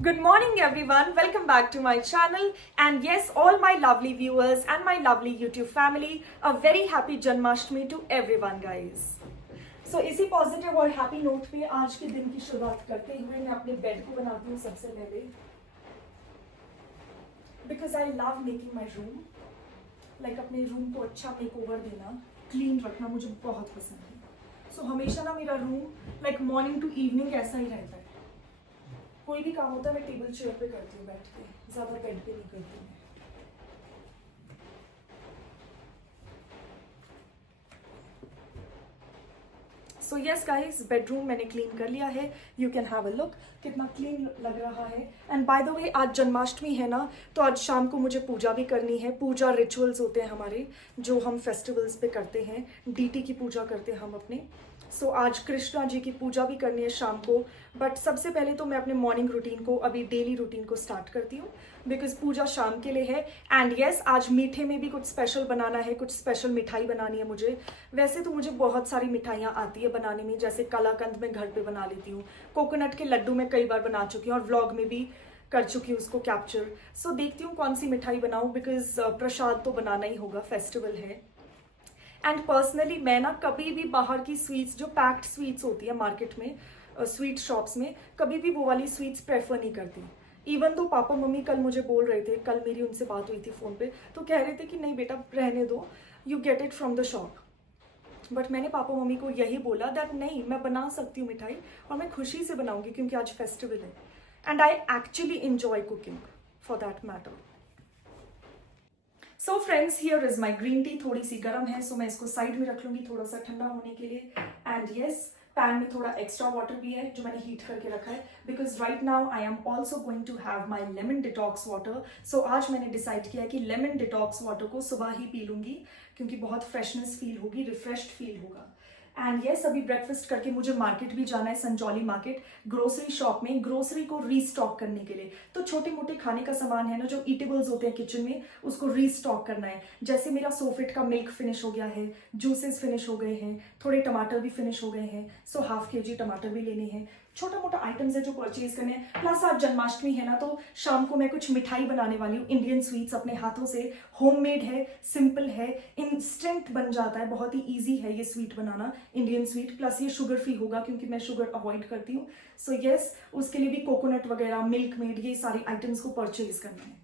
Good morning everyone, welcome back to my channel and yes all my lovely viewers and my lovely YouTube family, a very happy Janmashtami to everyone guys. So इसी positive और happy note पे आज के दिन की शुरुआत करते हुए मैं अपने बेड को बनाती हूँ सबसे पहले because I love making my room like अपने रूम को अच्छा मेकओवर देना, क्लीन रखना मुझे बहुत पसंद है. सो हमेशा ना मेरा room like morning to evening ऐसा ही रहता है. कोई भी काम होता है मैं टेबल चेयर पे करती हूँ बैठ के, ज़्यादा बेड पे नहीं करती हूँ. सो यस गाइस, बेडरूम मैंने क्लीन कर लिया है. You can have a look कितना क्लीन लग रहा है. एंड बाय द वे आज जन्माष्टमी है ना, तो आज शाम को मुझे पूजा भी करनी है. पूजा रिचुअल्स होते हैं हमारे जो हम फेस्टिवल्स पे करते हैं. डीटी की पूजा करते हैं हम अपने. सो आज कृष्णा जी की पूजा भी करनी है शाम को. बट सबसे पहले तो मैं अपने मॉर्निंग रूटीन को, अभी डेली रूटीन को स्टार्ट करती हूँ बिकॉज पूजा शाम के लिए है. एंड येस आज मीठे में भी कुछ स्पेशल बनाना है, कुछ स्पेशल मिठाई बनानी है मुझे. वैसे तो मुझे बहुत सारी मिठाइयाँ आती है बनाने में, जैसे कलाकंद मैं घर पे बना लेती हूँ. कोकोनट के लड्डू मैं कई बार बना चुकी हूँ और व्लॉग में भी कर चुकी हूँ उसको कैप्चर. सो देखती हूँ कौन सी मिठाई बनाऊँ बिकॉज प्रसाद तो बनाना ही होगा, फेस्टिवल है. एंड पर्सनली मैं ना कभी भी बाहर की स्वीट्स जो पैक्ड स्वीट्स होती है मार्केट में, स्वीट शॉप्स में, कभी भी वो वाली स्वीट्स प्रेफर नहीं करती. इवन तो पापा मम्मी कल मुझे बोल रहे थे, कल मेरी उनसे बात हुई थी फ़ोन पे, तो कह रहे थे कि नहीं बेटा रहने दो, you get it from the shop. But मैंने पापा मम्मी को यही बोला दैट नहीं, मैं बना सकती हूँ मिठाई और मैं खुशी से बनाऊंगी क्योंकि आज फेस्टिवल है. And I actually enjoy cooking for that matter. So friends, here is my green tea. थोड़ी सी गर्म है सो मैं इसको साइड में रख लूंगी थोड़ा सा ठंडा होने के लिए. एंड येस, पैन में थोड़ा एक्स्ट्रा वाटर भी है जो मैंने हीट करके रखा है because right now I am also going to have my lemon detox water. So आज मैंने डिसाइड किया है कि लेमन डिटॉक्स वाटर को सुबह ही पी लूंगी क्योंकि बहुत फ्रेशनेस फील होगी, रिफ्रेश्ड फील होगा. एंड येस, अभी ब्रेकफास्ट करके मुझे मार्केट भी जाना है, संजौली मार्केट, ग्रोसरी शॉप में ग्रोसरी को रीस्टॉक करने के लिए. तो छोटे मोटे खाने का सामान है ना जो ईटेबल्स होते हैं किचन में, उसको रीस्टॉक करना है. जैसे मेरा सोफिट का मिल्क फिनिश हो गया है, जूसेस फिनिश हो गए हैं, थोड़े टमाटर भी फिनिश हो गए हैं. सो हाफ kg टमाटर भी लेने हैं. छोटा मोटा आइटम्स है जो परचेज करने हैं. प्लस आज जन्माष्टमी है ना, तो शाम को मैं कुछ मिठाई बनाने वाली हूँ. इंडियन स्वीट्स अपने हाथों से, होममेड है, सिंपल है, इंस्टेंट बन जाता है, बहुत ही इजी है ये स्वीट बनाना, इंडियन स्वीट. प्लस ये शुगर फ्री होगा क्योंकि मैं शुगर अवॉइड करती हूँ. सो येस, उसके लिए भी कोकोनट वगैरह, मिल्क मेड, ये सारे आइटम्स को परचेज करना है.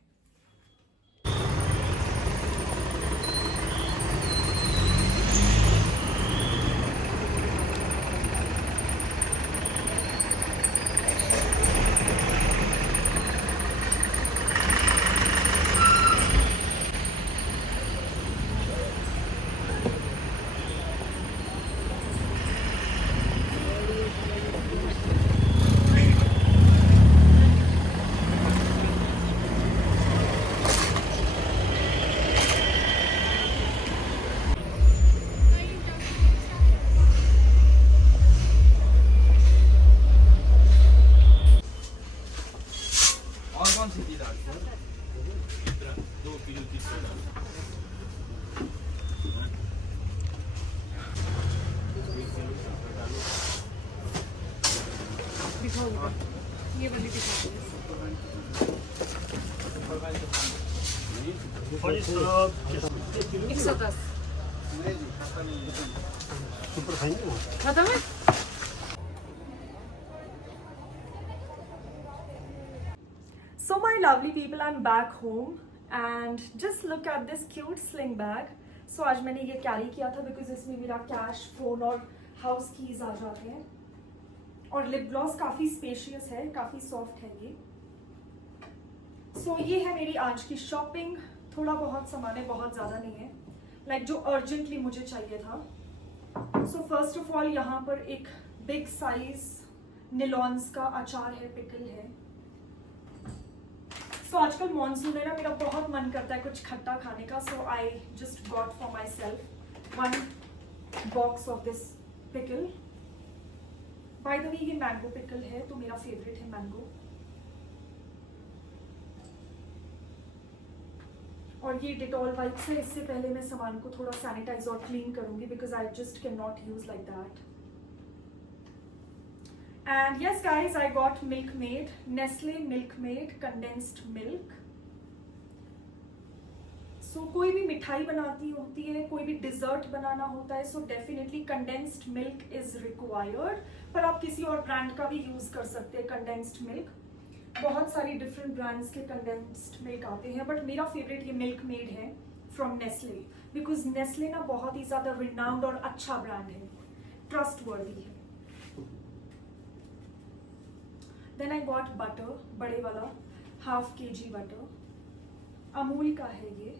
और कौन सी चीज डालते हो? 2 किलो की सोडा. दिखाओ, ये वाली दिखाओ. एक 110 खत्म है. So my lovely people, I'm back home and just look at this cute sling bag. So आज मैंने ये कैरी किया था बिकॉज इसमें मेरा कैश, फोन और हाउस कीज आ जाते हैं. और लिप ग्लॉस काफ़ी स्पेशियस है, काफ़ी सॉफ्ट है ये. सो ये है मेरी आज की शॉपिंग. थोड़ा बहुत सामान है, बहुत ज़्यादा नहीं है, लाइक जो अर्जेंटली मुझे चाहिए था. सो फर्स्ट ऑफ ऑल यहाँ पर एक बिग साइज निलॉन्स का अचार है, पिकल है. सो आजकल मॉनसून है ना, मेरा बहुत मन करता है कुछ खट्टा खाने का. So I just got for myself 1 box of this pickle. By the way ये मैंगो पिकल है तो मेरा फेवरेट है मैंगो. और ये डिटॉल वाइप से इससे पहले मैं सामान को थोड़ा सैनिटाइज और क्लीन करूंगी because I just can not use like that. And yes guys, I got Milkmaid, Nestle Milkmaid condensed milk. So कोई भी मिठाई बनाती होती है, कोई भी डिजर्ट बनाना होता है, so definitely condensed milk is required. पर आप किसी और ब्रांड का भी यूज कर सकते हैं condensed milk. बहुत सारी डिफरेंट ब्रांड्स के condensed milk आते हैं, बट मेरा फेवरेट ये Milkmaid है from Nestle, because Nestle ना बहुत ही ज्यादा renowned और अच्छा ब्रांड है, ट्रस्टवर्दी है. Then I got butter, बड़े वाला 1/2 kg butter. अमूल का है ये.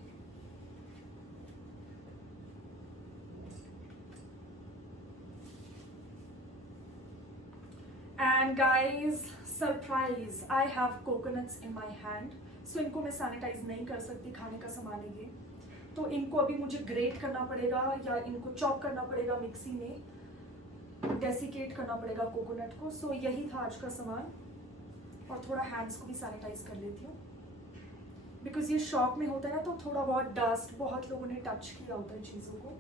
And guys, surprise, I have coconuts in my hand. So इनको मैं सैनिटाइज नहीं कर सकती, खाने का सामान है ये. तो इनको अभी मुझे ग्रेट करना पड़ेगा या इनको चॉप करना पड़ेगा मिक्सी में, डेसिकेट करना पड़ेगा कोकोनट को. सो यही था आज का सामान. और थोड़ा हैंड्स को भी सैनिटाइज कर लेती हूँ, बिकॉज ये शॉप में होता है ना, तो थोड़ा बहुत डस्ट, बहुत लोगों ने टच किया होता है चीज़ों को.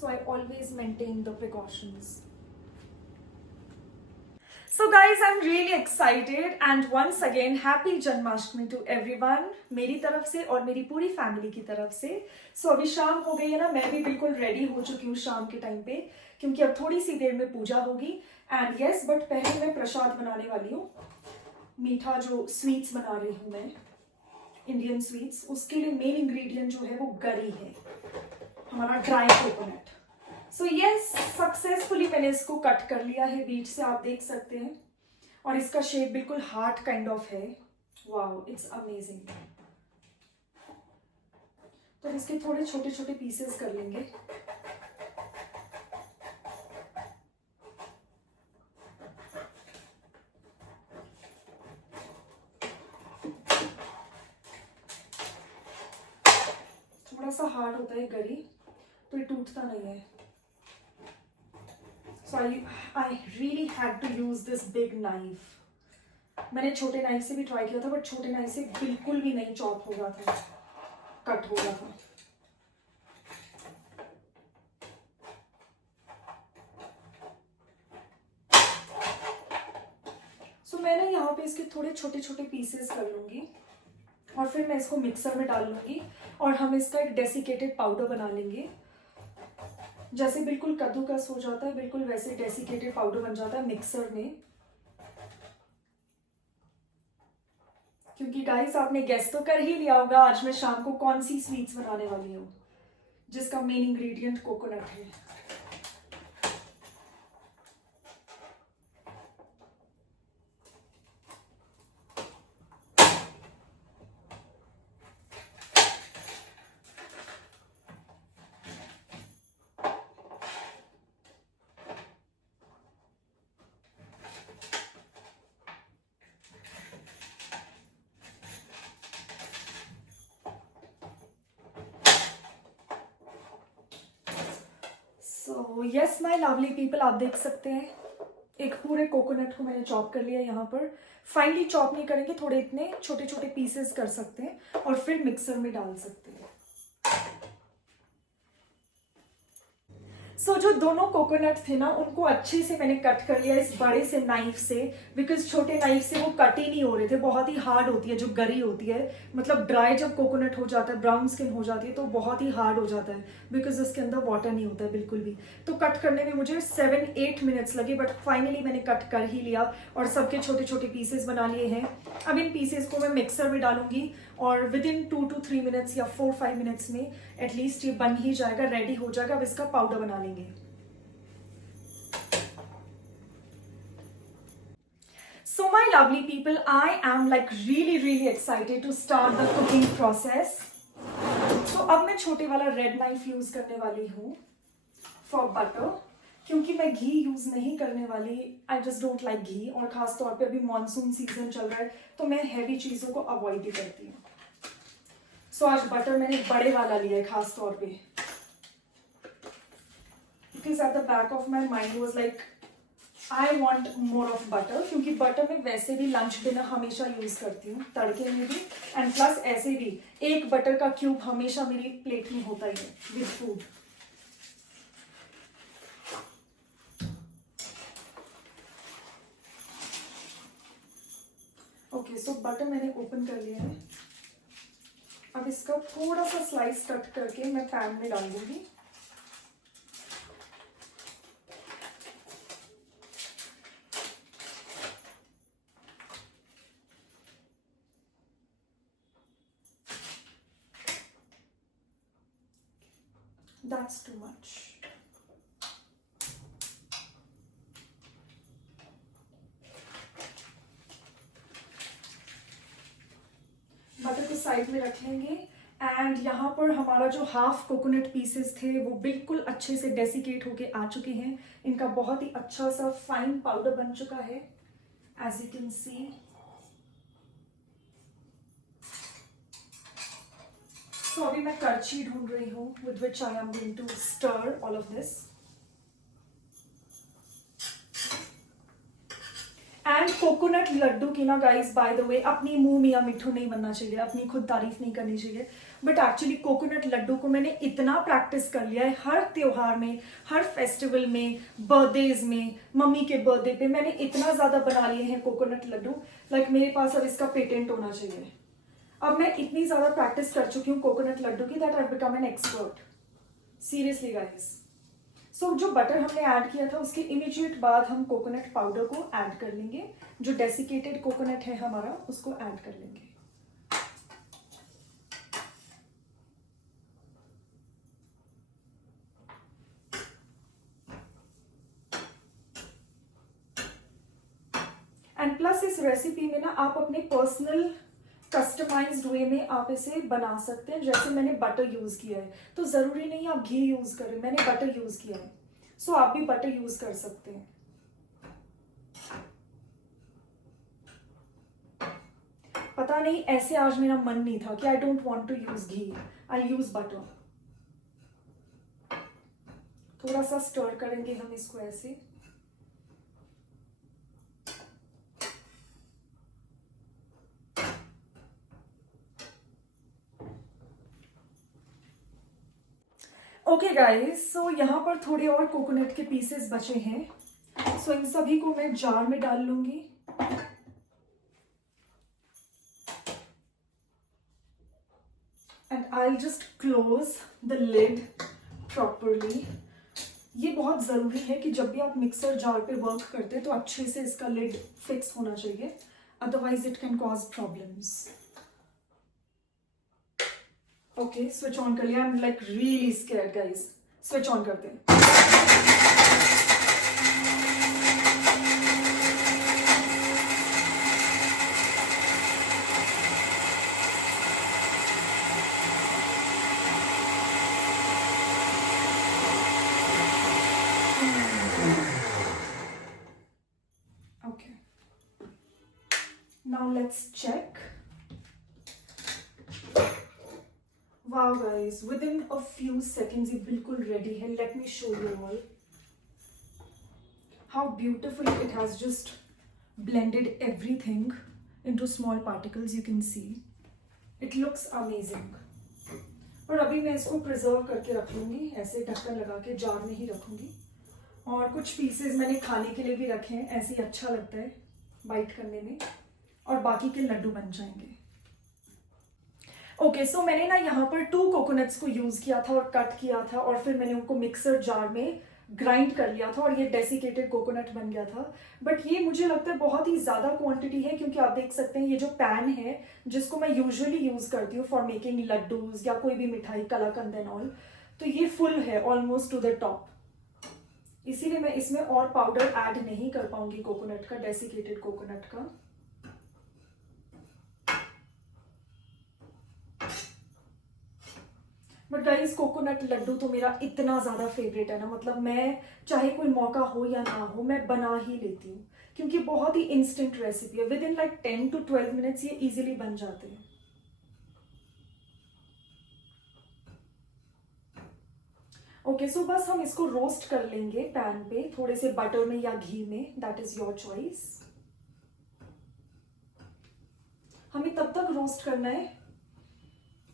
So I always maintain the precautions. So guys, I'm really excited and once again happy Janmashtami to everyone, मेरी तरफ से और मेरी पूरी फैमिली की तरफ से. So अभी शाम हो गई है ना, मैं भी बिल्कुल रेडी हो चुकी हूँ शाम के टाइम पे, क्योंकि अब थोड़ी सी देर में पूजा होगी. एंड यस, बट पहले मैं प्रसाद बनाने वाली हूँ. मीठा जो स्वीट्स बना रही हूँ मैं, इंडियन स्वीट्स, उसके लिए मेन इंग्रेडिएंट जो है वो गरी है, हमारा dry coconut. So yes, successfully मैंने इसको कट कर लिया है बीच से, आप देख सकते हैं. और इसका शेप बिल्कुल हार्ट काइंड ऑफ है. Wow, it's amazing. तो इसके थोड़े छोटे छोटे पीसेस कर लेंगे. थोड़ा सा हार्ड होता है गरी, तो ये टूटता नहीं है. So I really had to use this big knife. मैंने छोटे नाइफ से भी ट्राई किया था, बट छोटे नाइफ से बिल्कुल भी नहीं चॉप हो रहा था, कट हो रहा था. So मैंने यहाँ पे इसके थोड़े छोटे छोटे पीसेस कर लूंगी और फिर मैं इसको मिक्सर में डाल लूंगी और हम इसका एक डेसिकेटेड पाउडर बना लेंगे. जैसे बिल्कुल कद्दूकस हो जाता है, बिल्कुल वैसे डेसिकेटेड पाउडर बन जाता है मिक्सर में. क्योंकि गाइस, आपने गेस तो कर ही लिया होगा आज मैं शाम को कौन सी स्वीट्स बनाने वाली हूँ, जिसका मेन इंग्रेडिएंट कोकोनट है. So yes my lovely people, आप देख सकते हैं एक पूरे कोकोनट को मैंने चॉप कर लिया. यहाँ पर फाइनली चॉप नहीं करेंगे, थोड़े इतने छोटे छोटे पीसेस कर सकते हैं और फिर मिक्सर में डाल सकते हैं. सो जो दोनों कोकोनट थे ना, उनको अच्छे से मैंने कट कर लिया इस बड़े से नाइफ से, बिकॉज छोटे नाइफ से वो कट ही नहीं हो रहे थे. बहुत ही हार्ड होती है जो गरी होती है, मतलब ड्राई जब कोकोनट हो जाता है, ब्राउन स्किन हो जाती है, तो बहुत ही हार्ड हो जाता है, बिकॉज उसके अंदर वाटर नहीं होता है बिल्कुल भी. तो कट करने में मुझे 7-8 मिनट्स लगे, बट फाइनली मैंने कट कर ही लिया और सबके छोटे छोटे पीसेस बना लिए हैं. अब इन पीसेस को मैं मिक्सर में डालूंगी और विद इन 2 to 3 मिनट्स या 4-5 मिनट्स में एटलीस्ट ये बन ही जाएगा, रेडी हो जाएगा. अब इसका पाउडर बना लेंगे. So my lovely people, I am like really excited to start the cooking process. So अब मैं छोटे वाला रेड नाइफ यूज करने वाली हूँ फॉर बटर, क्योंकि मैं घी यूज नहीं करने वाली. आई जस्ट डोंट लाइक घी, और खास तौर पे अभी मानसून सीजन चल रहा है तो मैं हैवी चीजों को अवॉइड ही करती हूँ. सो आज बटर मैंने बड़े वाला लिया है खास तौर पे, because at the back of my mind was like I want more of butter, क्योंकि बटर में वैसे भी लंच डिनर हमेशा यूज करती हूँ, तड़के में भी एंड प्लस ऐसे भी एक बटर का क्यूब हमेशा मेरी प्लेट में होता ही है with food. Okay, so butter मैंने ओपन कर लिया है। अब इसका थोड़ा सा स्लाइस कट करके मैं पैन में डाल दूंगी। That's too much. बटर को साइड में रख लेंगे एंड यहाँ पर हमारा जो हाफ कोकोनट पीसेस थे वो बिल्कुल अच्छे से डेसिकेट होके आ चुके हैं। इनका बहुत ही अच्छा सा फाइन पाउडर बन चुका है, एज यू कैन सी। तो अभी मैं करछी ढूंढ रही हूँ with which I am going to stir all of this. And coconut Laddu की ना गाइस, बाय द वे, अपनी मुंह मियां मिट्ठू नहीं बनना चाहिए, अपनी खुद तारीफ नहीं करनी चाहिए, बट एक्चुअली कोकोनट लड्डू को मैंने इतना प्रैक्टिस कर लिया है। हर त्योहार में, हर फेस्टिवल में, बर्थडेज में, मम्मी के बर्थडे पे मैंने इतना ज्यादा बना लिए हैं कोकोनट लड्डू, लाइक मेरे पास अब इसका पेटेंट होना चाहिए। अब मैं इतनी ज्यादा प्रैक्टिस कर चुकी हूँ कोकोनट लड्डू की that I become an expert, seriously guys. So जो बटर हमने ऐड किया था उसके इमीडिएट बाद हम कोकोनट पाउडर को ऐड कर लेंगे। जो डेसिकेटेड कोकोनट है हमारा, उसको ऐड कर लेंगे। एंड प्लस इस रेसिपी में ना आप अपने पर्सनल कस्टमाइज्ड वे में आप इसे बना सकते हैं। जैसे मैंने बटर यूज किया है, तो जरूरी नहीं आप घी यूज करें, मैंने बटर यूज किया है, सो आप भी बटर यूज कर सकते हैं। पता नहीं ऐसे आज मेरा मन नहीं था कि I don't want to use ghee, I use butter. थोड़ा सा स्टर करेंगे हम इसको ऐसे। ओके गाइस, सो यहाँ पर थोड़े और कोकोनट के पीसेस बचे हैं, सो इन सभी को मैं जार में डाल लूंगी। And I just close the lid properly. ये बहुत जरूरी है कि जब भी आप मिक्सर जार पे वर्क करते हैं तो अच्छे से इसका लिड फिक्स होना चाहिए, otherwise it can cause problems. Okay, switch on कर लिया। I am like really scared guys. Switch on करते हैं। Okay, now let's check. Wow guys, within a few seconds ये बिल्कुल रेडी है। Let me show you all how beautiful it has just blended everything into small particles. You can see it looks amazing. और अभी मैं इसको preserve करके रख लूंगी, ऐसे ढक्कन लगा के जार में ही रखूंगी। और कुछ पीसेस मैंने खाने के लिए भी रखे हैं, ऐसे ही अच्छा लगता है बाइट करने में, और बाकी के लड्डू बन जाएंगे। ओके, सो मैंने ना यहाँ पर 2 कोकोनट्स को यूज किया था और कट किया था, और फिर मैंने उनको मिक्सर जार में ग्राइंड कर लिया था और ये डेसिकेटेड कोकोनट बन गया था। बट ये मुझे लगता है बहुत ही ज्यादा क्वांटिटी है, क्योंकि आप देख सकते हैं ये जो पैन है जिसको मैं यूजुअली यूज करती हूँ फॉर मेकिंग लड्डूज या कोई भी मिठाई, कलाकंद एंड ऑल, तो ये फुल है ऑलमोस्ट टू द टॉप। इसीलिए मैं इसमें और पाउडर ऐड नहीं कर पाऊंगी कोकोनट का, डेसिकेटेड कोकोनट का। बट गाइस, कोकोनट लड्डू तो मेरा इतना ज्यादा फेवरेट है ना, मतलब मैं चाहे कोई मौका हो या ना हो मैं बना ही लेती हूँ, क्योंकि बहुत ही इंस्टेंट रेसिपी है। With in like 10 to 12 minutes ये इजीली बन जाते हैं। ओके, सो बस हम इसको रोस्ट कर लेंगे पैन पे, थोड़े से बटर में या घी में, दैट इज योर चॉइस। हमें तब तक रोस्ट करना है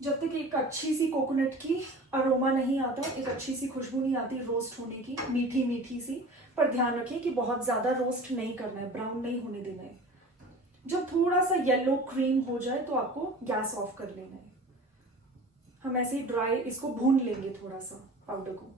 जब तक एक अच्छी सी कोकोनट की अरोमा नहीं आता, एक अच्छी सी खुशबू नहीं आती रोस्ट होने की, मीठी मीठी सी। पर ध्यान रखें कि बहुत ज्यादा रोस्ट नहीं करना है, ब्राउन नहीं होने देना है। जब थोड़ा सा येलो क्रीम हो जाए तो आपको गैस ऑफ कर लेना है। हम ऐसे ही ड्राई इसको भून लेंगे थोड़ा सा पाउडर को।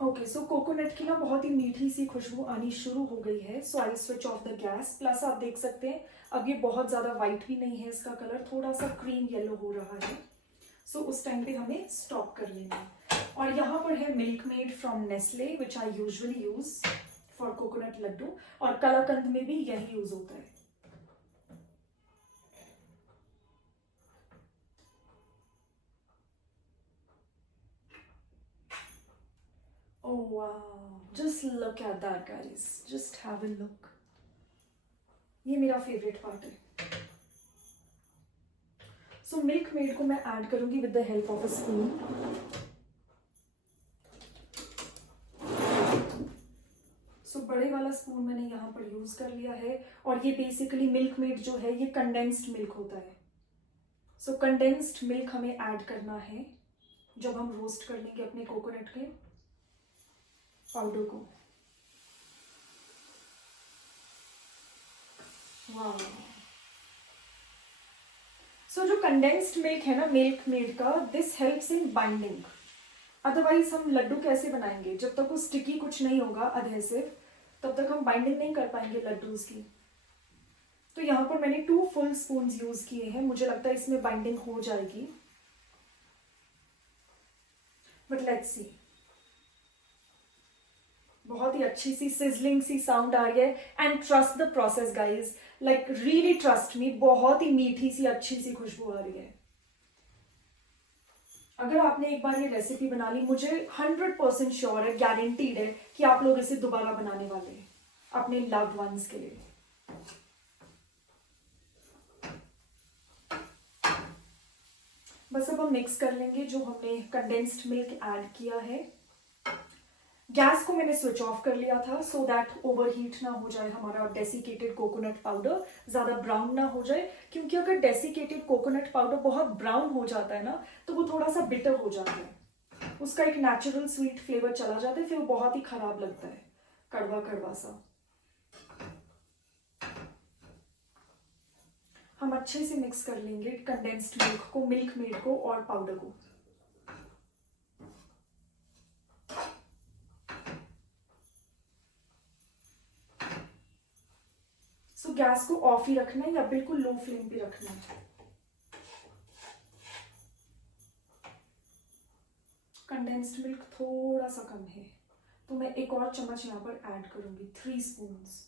ओके, सो कोकोनट की ना बहुत ही मीठी सी खुशबू आनी शुरू हो गई है। So I switch off the gas. Plus आप देख सकते हैं अब ये बहुत ज़्यादा वाइट भी नहीं है, इसका कलर थोड़ा सा क्रीम येलो हो रहा है। सो उस टाइम पे हमें स्टॉप कर लेना है। और यहाँ पर है Milkmaid from Nestle which I usually use for coconut laddu, और कलाकंद में भी यही यूज होता है। Oh wow, just look at that guys, just have a look. ये मेरा फेवरेट पार्ट है। सो मिल्क मेड को मैं ऐड करूंगी with the help of a spoon. So बड़े वाला स्पून मैंने यहाँ पर यूज कर लिया है। और ये बेसिकली मिल्क मेड जो है ये कंडेंस्ड मिल्क होता है। सो कंडेंस्ड मिल्क हमें ऐड करना है जब हम रोस्ट कर लेंगे अपने कोकोनट के पाउडर को। वाह, सो जो कंडेंस्ड मिल्क है ना मिल्क मेड का, this helps in binding. Otherwise हम लड्डू कैसे बनाएंगे जब तक वो स्टिकी कुछ नहीं होगा अधेसिव, तब तक हम बाइंडिंग नहीं कर पाएंगे लड्डूज की। तो यहाँ पर मैंने 2 फुल स्पून यूज किए हैं। मुझे लगता है इसमें बाइंडिंग हो जाएगी, बट लेट्स सी। बहुत ही अच्छी सी सिजलिंग सी साउंड आ रही है। And trust the process guys, like really trust me, बहुत ही मीठी सी अच्छी सी खुशबू आ रही है। अगर आपने एक बार ये रेसिपी बना ली, मुझे 100% श्योर है, गारंटीड है कि आप लोग इसे दोबारा बनाने वाले हैं अपने लव्ड वंस के लिए। बस अब हम मिक्स कर लेंगे जो हमने कंडेंस्ड मिल्क ऐड किया है। गैस को मैंने स्विच ऑफ कर लिया था सो दैट ओवरहीट ना हो जाए हमारा डेसिकेटेड कोकोनट पाउडर, ज्यादा ब्राउन ना हो जाए। क्योंकि अगर डेसिकेटेड कोकोनट पाउडर बहुत ब्राउन हो जाता है ना तो वो थोड़ा सा बिटर हो जाता है, उसका एक नेचुरल स्वीट फ्लेवर चला जाता है, फिर वो बहुत ही खराब लगता है, कड़वा कड़वा सा। हम अच्छे से मिक्स कर लेंगे कंडेंस्ड मिल्क को, मिल्क मेड को और पाउडर को। सो गैस को ऑफ ही रखना है या बिल्कुल लो फ्लेम पे रखना है। कंडेंस्ड मिल्क थोड़ा सा कम है तो मैं एक और चम्मच यहाँ पर ऐड करूंगी, 3 spoons.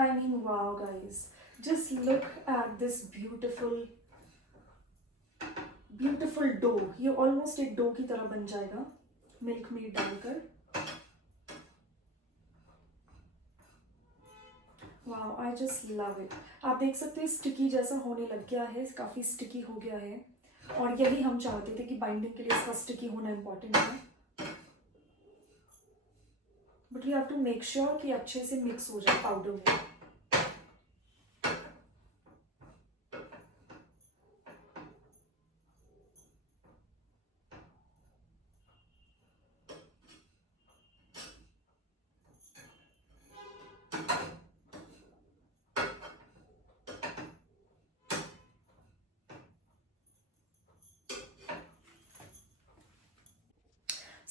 I mean, wow, guys, just look at this beautiful dough. ये ऑलमोस्ट एक डो की तरह बन जाएगा मिल्क मेड डालकर। Wow, I just love it. आप देख सकते हैं स्टिकी जैसा होने लग गया है, काफी स्टिकी हो गया है। और यही हम चाहते थे कि बाइंडिंग के लिए इसका स्टिकी होना इंपॉर्टेंट है। But you have to make sure कि अच्छे से मिक्स हो जाए पाउडर में।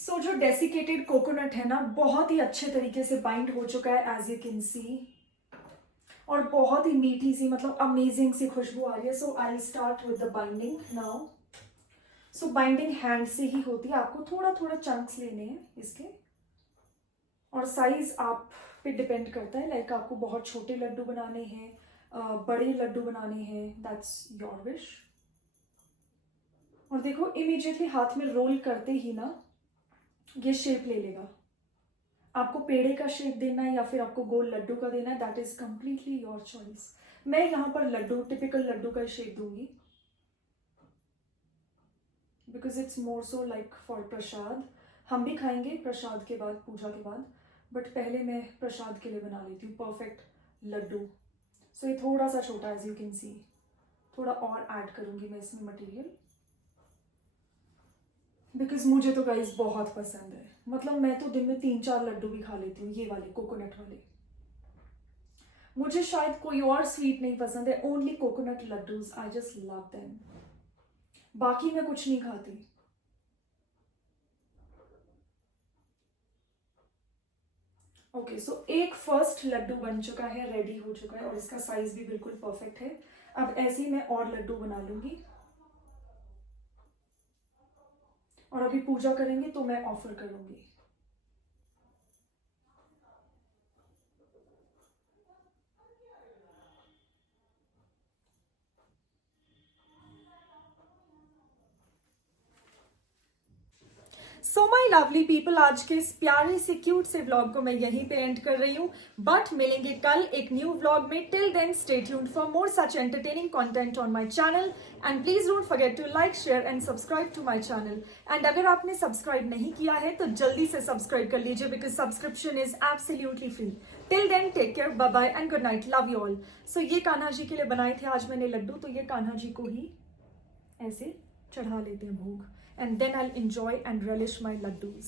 सो जो डेसिकेटेड कोकोनट है ना, बहुत ही अच्छे तरीके से बाइंड हो चुका है एज यू कैन सी, और बहुत ही मीठी सी, मतलब अमेजिंग सी खुशबू आ रही है. So I start with the binding now. So binding hand से ही होती है, आपको थोड़ा थोड़ा चंक्स लेने हैं इसके, और साइज आप पे डिपेंड करता है. लाइक आपको बहुत छोटे लड्डू बनाने हैं, बड़े लड्डू बनाने हैं, दैट्स योर विश. और देखो इमीडिएटली हाथ में रोल करते ही ना ये शेप ले लेगा. आपको पेड़े का शेप देना है या फिर आपको गोल लड्डू का देना है, that is completely your choice. मैं यहाँ पर लड्डू, टिपिकल लड्डू का शेप दूंगी, because it's more so like for prasad. हम भी खाएंगे प्रसाद के बाद, पूजा के बाद, बट पहले मैं प्रसाद के लिए बना लेती हूँ परफेक्ट लड्डू. सो ये थोड़ा सा छोटा एज यू कैन सी, थोड़ा और ऐड करूंगी मैं इसमें मटेरियल, बिकॉज मुझे तो गाइस बहुत पसंद है. मतलब मैं तो दिन में 3-4 लड्डू भी खा लेती हूँ, ये वाले कोकोनट वाले. मुझे शायद कोई और स्वीट नहीं पसंद है, ओनली कोकोनट लड्डूज, आई जस्ट लव देम. बाकी मैं कुछ नहीं खाती. ओके, सो एक फर्स्ट लड्डू बन चुका है, रेडी हो चुका है, और इसका साइज भी बिल्कुल परफेक्ट है. अब ऐसे ही मैं और लड्डू बना लूंगी, और अभी पूजा करेंगे तो मैं ऑफर करूंगी. सो माई लवली पीपल, आज के इस प्यारे से क्यूट से व्लॉग को मैं यहीं पे एंड कर रही हूँ, बट मिलेंगे कल एक न्यू व्लॉग में. Till then stay tuned for more such entertaining content on my channel, and please don't forget to like, share and subscribe to my channel. And अगर आपने सब्सक्राइब नहीं किया है तो जल्दी से सब्सक्राइब कर लीजिए, because subscription is absolutely free. Till then take care, bye bye and good night, love you all. So ये कान्हा जी के लिए बनाए थे आज मैंने लड्डू, तो ये कान्हा जी को ही ऐसे चढ़ा लेते हैं भोग, and then I'll enjoy and relish my laddus.